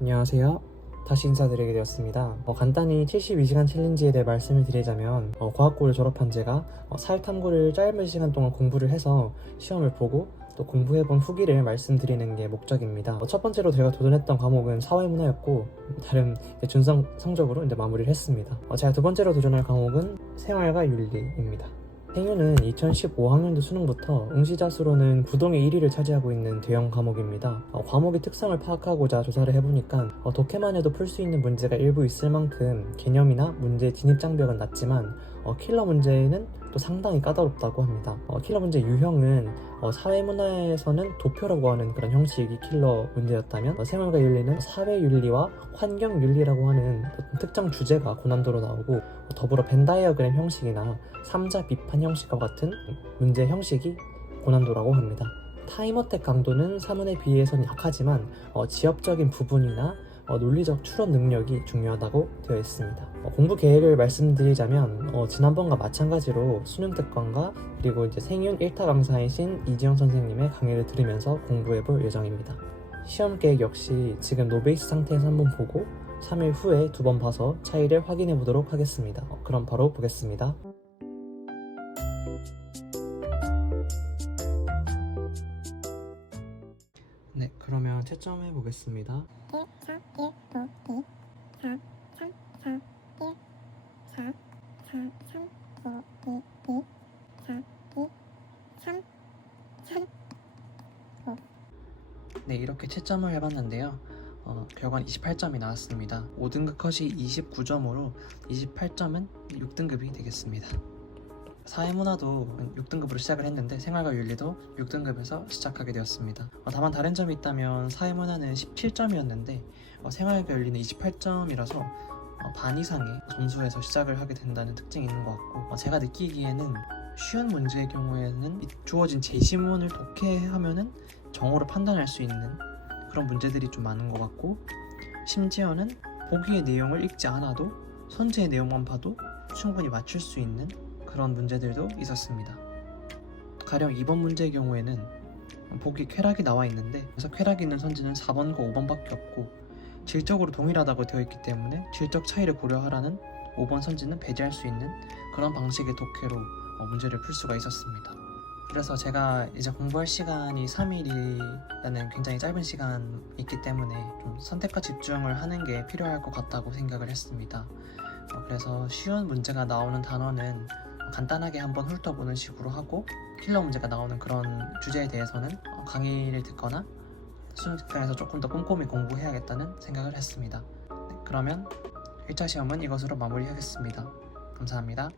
안녕하세요. 다시 인사드리게 되었습니다. 어, 간단히 72시간 챌린지에 대해 말씀을 드리자면 어, 과학고를 졸업한 제가 어, 사회탐구를 짧은 시간 동안 공부를 해서 시험을 보고 또 공부해본 후기를 말씀드리는 게 목적입니다. 어, 첫 번째로 제가 도전했던 과목은 사회문화였고 나름 준성 성적으로 이제 마무리를 했습니다. 어, 제가 두 번째로 도전할 과목은 생활과 윤리입니다. 행유는 2015학년도 수능부터 응시자 수로는 부동의 1위를 차지하고 있는 대형 과목입니다. 어, 과목의 특성을 파악하고자 조사를 해보니까 어, 독해만 해도 풀 수 있는 문제가 일부 있을 만큼 개념이나 문제 진입 장벽은 낮지만 어, 킬러 문제는 또 상당히 까다롭다고 합니다. 어, 킬러 문제 유형은 어, 사회문화에서는 도표라고 하는 그런 형식이 킬러 문제였다면 어, 생활과 윤리는 사회윤리와 환경윤리라고 하는 특정 주제가 고난도로 나오고 어, 더불어 벤다이어그램 형식이나 3자 비판 형식과 같은 문제 형식이 고난도라고 합니다. 타임어택 강도는 사문에 비해서는 약하지만 어, 지엽적인 부분이나 어, 논리적 추론 능력이 중요하다고 되어 있습니다. 어, 공부 계획을 말씀드리자면 어, 지난번과 마찬가지로 수능 특강과 그리고 이제 생윤 1타 강사이신 이지영 선생님의 강의를 들으면서 공부해 볼 예정입니다. 시험 계획 역시 지금 노베이스 상태에서 한번 보고 3일 후에 두 번 봐서 차이를 확인해 보도록 하겠습니다. 어, 그럼 바로 보겠습니다. 네, 그러면 채점해 보겠습니다. 1, 4, 1, 5, 2, 4, 3, 4, 1, 4, 4, 3, 5, 2, 2, 4, 2, 3, 3, 네, 이렇게 채점을 해봤는데요. 어, 결과는 28점이 나왔습니다. 5등급 컷이 29점으로 28점은 6등급이 되겠습니다. 사회문화도 6등급으로 시작을 했는데 생활과 윤리도 6등급에서 시작하게 되었습니다. 어, 다만 다른 점이 있다면 사회문화는 17점이었는데 어, 생활과 윤리는 28점이라서 어, 반 이상의 점수에서 시작을 하게 된다는 특징이 있는 것 같고 어, 제가 느끼기에는 쉬운 문제의 경우에는 이 주어진 제시문을 독해하면은 정오로 판단할 수 있는 그런 문제들이 좀 많은 것 같고 심지어는 보기의 내용을 읽지 않아도 선제의 내용만 봐도 충분히 맞출 수 있는 그런 문제들도 있었습니다. 가령 이번 문제의 경우에는 보기 쾌락이 나와 있는데 그래서 쾌락이 있는 선지는 4번과 5번밖에 없고 질적으로 동일하다고 되어 있기 때문에 질적 차이를 고려하라는 5번 선지는 배제할 수 있는 그런 방식의 독해로 어, 문제를 풀 수가 있었습니다. 그래서 제가 이제 공부할 시간이 3일이라는 굉장히 짧은 시간이 있기 때문에 좀 선택과 집중을 하는 게 필요할 것 같다고 생각을 했습니다. 어, 그래서 쉬운 문제가 나오는 단어는 간단하게 한번 훑어보는 식으로 하고 킬러 문제가 나오는 그런 주제에 대해서는 어, 강의를 듣거나 수능 특강에서 조금 더 꼼꼼히 공부해야겠다는 생각을 했습니다. 네, 그러면 1차 시험은 이것으로 마무리하겠습니다. 감사합니다.